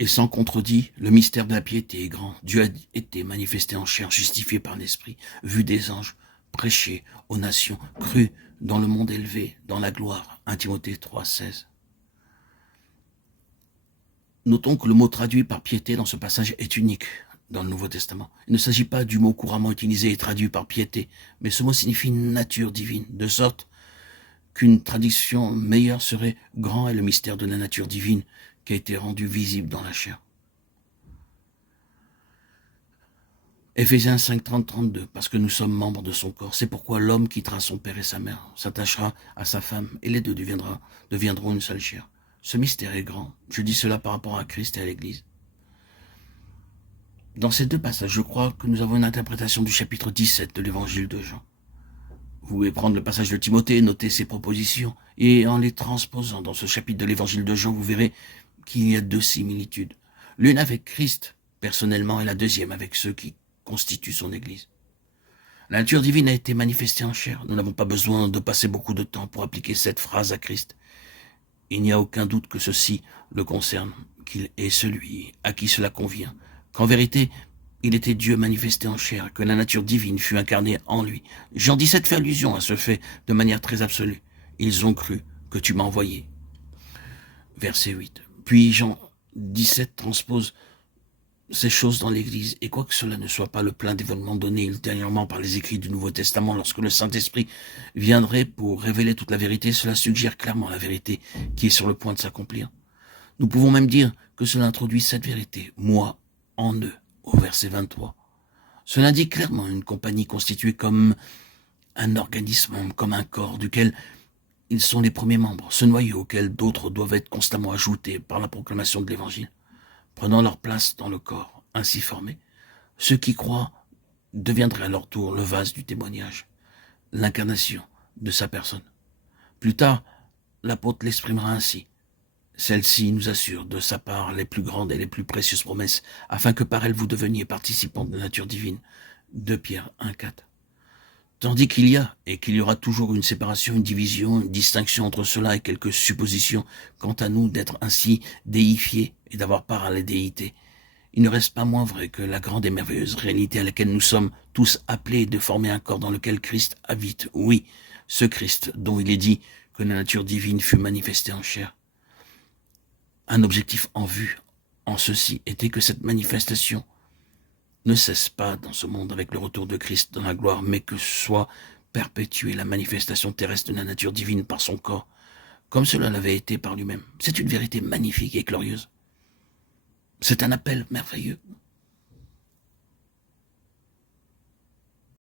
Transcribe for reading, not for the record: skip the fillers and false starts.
Et sans contredit, le mystère de la piété est grand. Dieu a été manifesté en chair, justifié par l'Esprit, vu des anges, prêché aux nations, cru dans le monde élevé, dans la gloire. 1 Timothée 3,16. Notons que le mot traduit par piété dans ce passage est unique dans le Nouveau Testament. Il ne s'agit pas du mot couramment utilisé et traduit par piété, mais ce mot signifie nature divine, de sorte qu'une traduction meilleure serait « grand est le mystère de la nature divine qui a été rendu visible dans la chair ». Éphésiens 5, 30, 32, parce que nous sommes membres de son corps. C'est pourquoi l'homme quittera son père et sa mère, s'attachera à sa femme, et les deux deviendront une seule chair. Ce mystère est grand. Je dis cela par rapport à Christ et à l'Église. Dans ces deux passages, je crois que nous avons une interprétation du chapitre 17 de l'évangile de Jean. Vous pouvez prendre le passage de Timothée, noter ses propositions, et en les transposant dans ce chapitre de l'évangile de Jean, vous verrez qu'il y a deux similitudes. L'une avec Christ, personnellement, et la deuxième avec ceux qui constituent son Église. La nature divine a été manifestée en chair. Nous n'avons pas besoin de passer beaucoup de temps pour appliquer cette phrase à Christ. Il n'y a aucun doute que ceci le concerne, qu'il est celui à qui cela convient, qu'en vérité, il était Dieu manifesté en chair, que la nature divine fut incarnée en lui. Jean 17 fait allusion à ce fait de manière très absolue. Ils ont cru que tu m'as envoyé. Verset 8. Puis Jean 17 transpose ces choses dans l'Église, et quoique cela ne soit pas le plein développement donné ultérieurement par les écrits du Nouveau Testament, lorsque le Saint-Esprit viendrait pour révéler toute la vérité, cela suggère clairement la vérité qui est sur le point de s'accomplir. Nous pouvons même dire que cela introduit cette vérité, moi, en eux, au verset 23. Cela indique clairement une compagnie constituée comme un organisme, comme un corps, duquel ils sont les premiers membres, ce noyau auquel d'autres doivent être constamment ajoutés par la proclamation de l'Évangile. Prenant leur place dans le corps ainsi formé, ceux qui croient deviendraient à leur tour le vase du témoignage, l'incarnation de sa personne. Plus tard, l'apôtre l'exprimera ainsi. Celle-ci nous assure de sa part les plus grandes et les plus précieuses promesses, afin que par elles vous deveniez participants de la nature divine. 2 Pierre 1, 4. Tandis qu'il y a, et qu'il y aura toujours une séparation, une division, une distinction entre cela et quelques suppositions quant à nous d'être ainsi déifiés et d'avoir part à la déité, il ne reste pas moins vrai que la grande et merveilleuse réalité à laquelle nous sommes tous appelés de former un corps dans lequel Christ habite. Oui, ce Christ dont il est dit que la nature divine fut manifestée en chair. Un objectif en vue, en ceci, était que cette manifestation ne cesse pas dans ce monde avec le retour de Christ dans la gloire, mais que soit perpétuée la manifestation terrestre de la nature divine par son corps, comme cela l'avait été par lui-même. C'est une vérité magnifique et glorieuse. C'est un appel merveilleux.